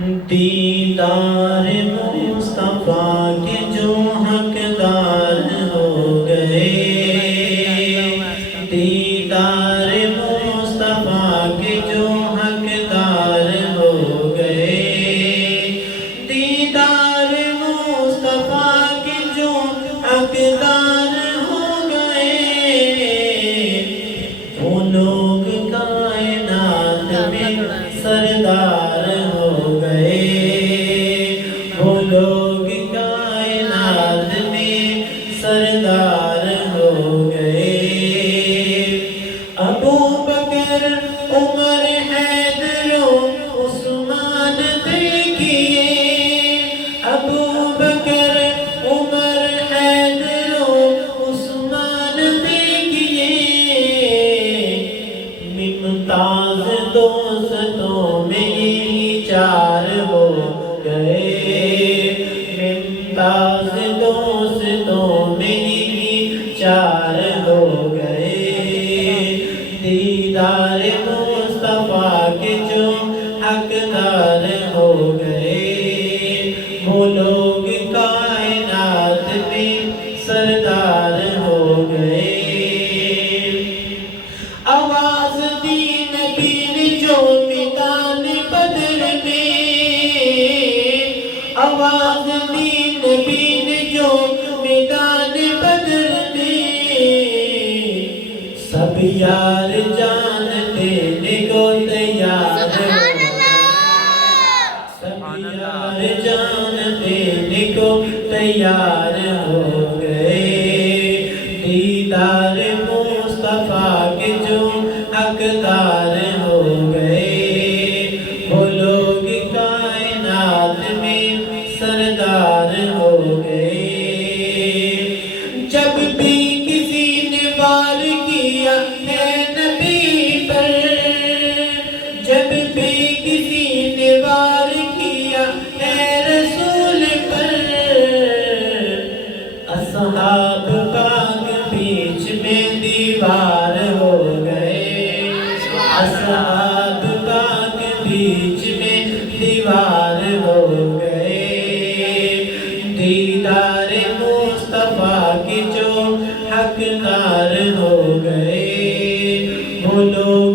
دیدار مصطفیٰ کے جو حقدار ہو گئے، دیدار مصطفیٰ کے جو حقدار ہو گئے، دیدار مصطفیٰ کے جو حقدار ہو گئے، وہ لوگ کائنات میں سردار ہو گئے، وہ لوگ کائنات میں سردار ہو گئے۔ ابو بکر، عمر، حیدر و عثمان دیکھئے، ابو بکر، عمر، حیدر و عثمان دیکھئے، ممتاز دوستوں میں یہی چار ہو گئے، ممتاز دوستوں میں یہی چار ہو گئے۔ دیدار مصطفیٰ کے جو حقدار ہو گئے، وہ لوگ کائنات میں سردار ہو گئے۔ آواز دی نبی نے جو میدان بدر میں، آواز دی نبی نے جو میدان بدر میں، سب یار جان دینے کو تیار ہو گئے، سب یار جان دینے کو تیار ہو گئے۔ دیدار مصطفیٰ کے جو حقدار ہو گئے، وہ لوگ کائنات میں سردار ہو گئے۔ جب بھی کسی نے وار کیا ہے نبی پر، جب بھی کسی نے وار کیا ہے رسول پر، اصحاب پاک بیچ میں دیوار ہو گئے، اصحاب پاک بیچ میں دیوار ہو گئے۔ دیدار مصطفیٰ کے جو حقدار ہو گئے، وہ لوگ